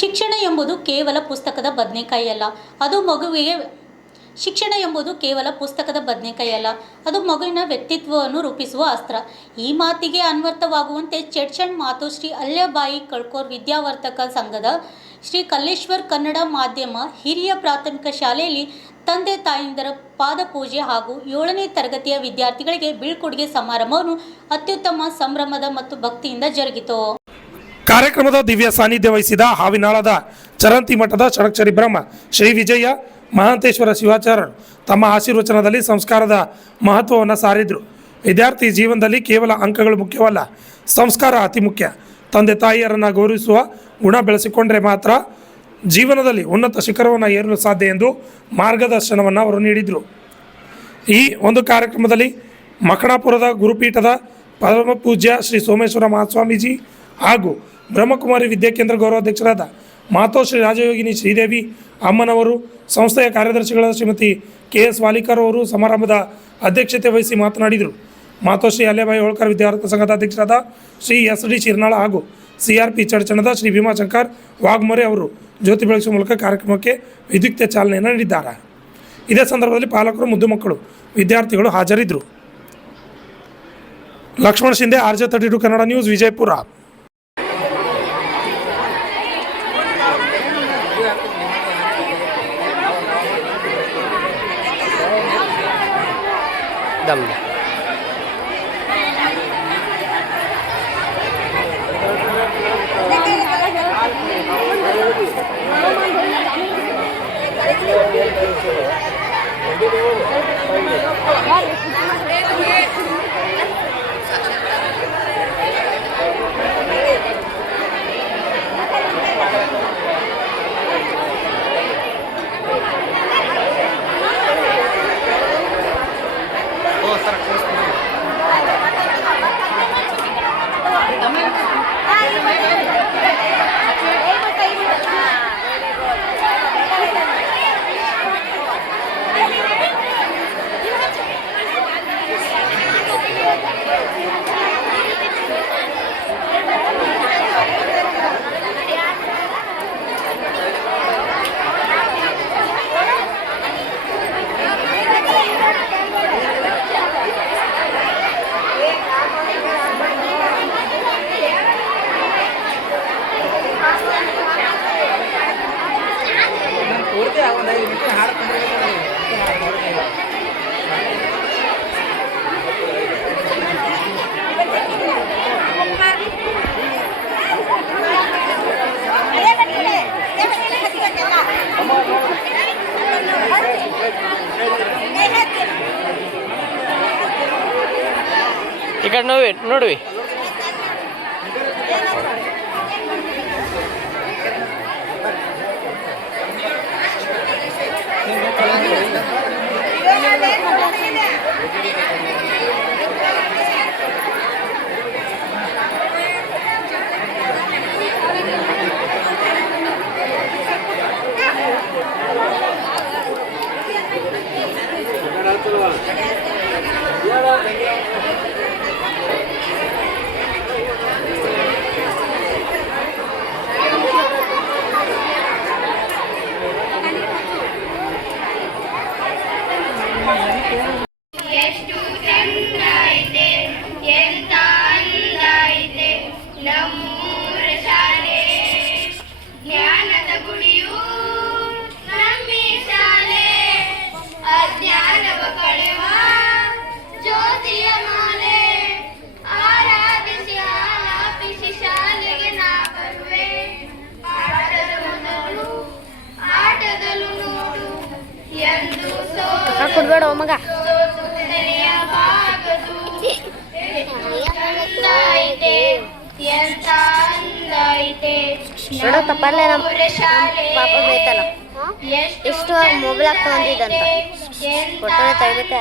ಶಿಕ್ಷಣ ಎಂಬುದು ಕೇವಲ ಪುಸ್ತಕದ ಬದನೆಕಾಯಿಯಲ್ಲ, ಅದು ಮಗುವಿಗೆ ಶಿಕ್ಷಣ ಎಂಬುದು ಕೇವಲ ಪುಸ್ತಕದ ಬದನೆಕಾಯಿಯಲ್ಲ, ಅದು ಮಗುವಿನ ವ್ಯಕ್ತಿತ್ವವನ್ನು ರೂಪಿಸುವ ಅಸ್ತ್ರ. ಈ ಮಾತಿಗೆ ಅನ್ವರ್ಥವಾಗುವಂತೆ ಚಡ್ಚಣ್ ಮಾತೋಶ್ರೀ ಅಲ್ಯಬಾಯಿ ಕಳ್ಕೋರ್ ವಿದ್ಯಾವರ್ಧಕ ಸಂಘದ ಶ್ರೀ ಕಲ್ಲೇಶ್ವರ್ ಕನ್ನಡ ಮಾಧ್ಯಮ ಹಿರಿಯ ಪ್ರಾಥಮಿಕ ಶಾಲೆಯಲ್ಲಿ ತಂದೆ ತಾಯಂದಿರ ಪಾದಪೂಜೆ ಹಾಗೂ 7ನೇ ತರಗತಿಯ ವಿದ್ಯಾರ್ಥಿಗಳಿಗೆ ಬೀಳ್ಕೊಡುಗೆ ಸಮಾರಂಭವನ್ನು ಅತ್ಯುತ್ತಮ ಸಂಭ್ರಮದ ಮತ್ತು ಭಕ್ತಿಯಿಂದ ಜರುಗಿತು. ಕಾರ್ಯಕ್ರಮದ ದಿವ್ಯ ಸಾನ್ನಿಧ್ಯ ವಹಿಸಿದ ಹಾವಿನಾಳದ ಚರಂತಿ ಮಠದ ಷಡಕ್ಷರಿ ಬ್ರಹ್ಮ ಶ್ರೀ ವಿಜಯ ಮಹಾಂತೇಶ್ವರ ಶಿವಾಚಾರ್ಯರು ತಮ್ಮ ಆಶೀರ್ವಚನದಲ್ಲಿ ಸಂಸ್ಕಾರದ ಮಹತ್ವವನ್ನು ಸಾರಿದರು. ವಿದ್ಯಾರ್ಥಿ ಜೀವನದಲ್ಲಿ ಕೇವಲ ಅಂಕಗಳು ಮುಖ್ಯವಲ್ಲ, ಸಂಸ್ಕಾರ ಅತಿ ಮುಖ್ಯ. ತಂದೆ ತಾಯಿಯರನ್ನು ಗೌರವಿಸುವ ಗುಣ ಬೆಳೆಸಿಕೊಂಡ್ರೆ ಮಾತ್ರ ಜೀವನದಲ್ಲಿ ಉನ್ನತ ಶಿಖರವನ್ನು ಏರಲು ಸಾಧ್ಯ ಎಂದು ಮಾರ್ಗದರ್ಶನವನ್ನು ಅವರು ನೀಡಿದರು. ಈ ಒಂದು ಕಾರ್ಯಕ್ರಮದಲ್ಲಿ ಮಖಣಾಪುರದ ಗುರುಪೀಠದ ಪರಮ ಪೂಜ್ಯ ಶ್ರೀ ಸೋಮೇಶ್ವರ ಮಹಾಸ್ವಾಮೀಜಿ ಹಾಗೂ ಬ್ರಹ್ಮಕುಮಾರಿ ವಿದ್ಯಾಕೇಂದ್ರ ಗೌರವಾಧ್ಯಕ್ಷರಾದ ಮಾತೋಶ್ರೀ ರಾಜಯೋಗಿನಿ ಶ್ರೀದೇವಿ ಅಮ್ಮನವರು, ಸಂಸ್ಥೆಯ ಕಾರ್ಯದರ್ಶಿಗಳಾದ ಶ್ರೀಮತಿ KS ವಾಲಿಕರ್ ಅವರು ಸಮಾರಂಭದ ಅಧ್ಯಕ್ಷತೆ ವಹಿಸಿ ಮಾತನಾಡಿದರು. ಮಾತೋಶ್ರೀ ಅಲ್ಯಬಾಯಿ ಹೋಳ್ಕರ್ ವಿದ್ಯಾವರ್ಧಕ ಸಂಘದ ಅಧ್ಯಕ್ಷರಾದ ಶ್ರೀ SD ಶಿರ್ನಾಳ ಹಾಗೂ CRP ಚಡ್ಚಣದ ಶ್ರೀ ಭೀಮಾಶಂಕರ್ ವಾಗ್ಮೊರೆ ಅವರು ಜ್ಯೋತಿ ಬೆಳಗಿಸುವ ಮೂಲಕ ಕಾರ್ಯಕ್ರಮಕ್ಕೆ ವಿದ್ಯುಕ್ತ ಚಾಲನೆಯನ್ನು ನೀಡಿದ್ದಾರೆ. ಇದೇ ಸಂದರ್ಭದಲ್ಲಿ ಪಾಲಕರು, ಮುದ್ದು ಮಕ್ಕಳು, ವಿದ್ಯಾರ್ಥಿಗಳು ಹಾಜರಿದ್ದರು. Lakshman Shinde, RJ32 Kannada news, Vijayapura. ఇక్కడ ನೋಡ್ವಿ ಎಷ್ಟು ಚಂದ ಐತೆ, ಎಂತ ಅಂದ ಐತೆ ನಮ್ಮೂರ ಶಾಲೆ, ಜ್ಞಾನದ ಗುಡಿಯು ನಮ್ಮಿ ಶಾಲೆ, ಅಜ್ಞಾನವ ಕಳೆವ ಜ್ಯೋತಿಯ ಮಾಲೆ, ಆರಾಧಿಸಿ ಆಲಾಪಿಸಿ ಶಾಲೆಗೆ ನಾ ಬರುವೆ, ಆಟದ ಮೊದಲು ಆಟದಲ್ಲೂ ನೋಡು ಎಂದು ಕೊಡ್ಬೇಡ ಮಗ ತಪ್ಪಲ್ಲೇ ನಮ್ಮ ಪಾಪ ಬೇಕಲ್ಲ ಎಷ್ಟು ಮೊಬೈಲ್ ಹಾಕೊಂಡಿದ್ದಂತ ಫೋಟೋ ತೆಗಿಬೇಕು.